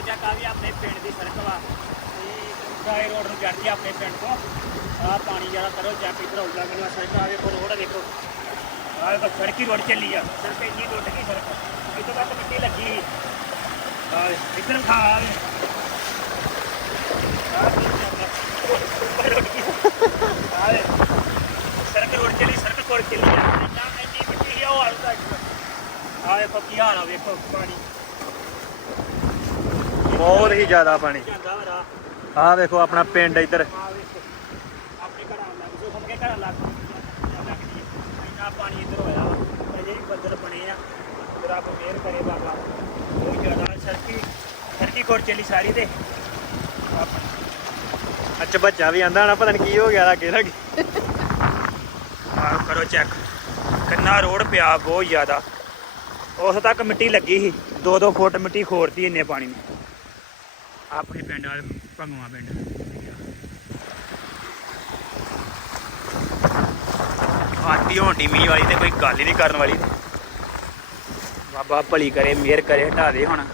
ਕਰੋ ਚੈੱਕ ਆ ਵੀ ਆਪਣੇ ਪਿੰਡ ਦੀ ਸੜਕ ਵਾ। ਤੇ ਸਾਏ ਰੋਡ ਨੂੰ ਚੜ੍ਹਦੀ ਆਪਣੇ ਪਿੰਡ ਤੋਂ। ਆ ਪਾਣੀ ਜਿਹੜਾ ਕਰੋ ਚੈੱਕ ਇਧਰ ਆਉਂਦਾ ਮੈਨੂੰ ਸੜਕ ਆ ਵੇਖੋ, ਰੋਡ ਦੇਖੋ ਆ ਵੇਖੋ। ਸੜਕੀ ਰੋਡ ਚੱਲੀ ਆ। ਸੜਕ ਇੰਨੀ ਟੁੱਟ ਗਈ ਸੜਕ। ਇੱਥੋਂ ਤੱਕ ਮਿੱਟੀ ਲੱਗੀ। ਆ ਇਧਰ ਖਾ ਆ ਸੜਕ ਰੋਡ ਚੱਲੀ, ਸੜਕ ਕੋਲ ਚੱਲੀ ਆ। ਇੰਨੀ ਮਿੱਟੀ ਆ, ਉਹ ਆ ਵੇਖੋ ਕੀ ਹਾਲ ਆ ਵੇਖੋ, ਪਾਣੀ। ਬਹੁਤ ਹੀ ਜ਼ਿਆਦਾ ਪਾਣੀ। ਜਾਂਦਾ ਵਾ ਆਹ ਵੇਖੋ ਆਪਣਾ ਪਿੰਡ ਇੱਧਰ। ਆ ਵੇਖੋ ਆਪਣੇ ਘਰਾਂ ਲੱਗ ਜੋ ਸਭ ਘਰਾਂ ਲੱਗ ਲੱਗਦੀ ਹੈ। ਇੰਨਾ ਪਾਣੀ ਇੱਧਰ ਹੋਇਆ ਅਜੇ ਵੀ ਬੱਦਲ ਬਣੇ ਆ ਤੇ ਰੱਬ ਮਿਹਰ ਕਰੇ ਬਾਬਾ ਬਹੁਤ ਜ਼ਿਆਦਾ ਸੜਕੀ ਸੜਕੀ ਕੋਟ ਚੱਲੀ ਸਾਰੀ ਤੇ ਅੱਛਾ ਬੱਚਾ ਵੀ ਆਂਦਾ ਨਾ ਪਤਾ ਨਹੀਂ ਕੀ ਹੋ ਗਿਆ ਅੱਗੇ ਲੱਗੇ ਆਹ ਕਰੋ ਚੈੱਕ ਕਿੰਨਾ ਰੋਡ ਪਿਆ, ਬਹੁਤ ਜ਼ਿਆਦਾ। ਉਸ ਤੱਕ ਮਿੱਟੀ ਲੱਗੀ ਸੀ। 2-2 ਫੁੱਟ ਮਿੱਟੀ ਖੋਰਤੀ ਇੰਨੇ ਪਾਣੀ ਨੇ। ਆਪਣੇ ਪਿੰਡ ਵਾਲੇ ਭੰਗਵਾ ਪਿੰਡ। ਆਤੀ ਹੋਣੀ ਮੀਂਹ ਵਾਲੀ ਤੇ ਕੋਈ ਗੱਲ ਹੀ ਨਹੀਂ ਕਰਨ ਵਾਲੀ। ਬਾਬਾ ਭਲੀ ਕਰੇ, ਮਿਹਰ ਕਰੇ, ਹਟਾ ਦੇ ਹੁਣ।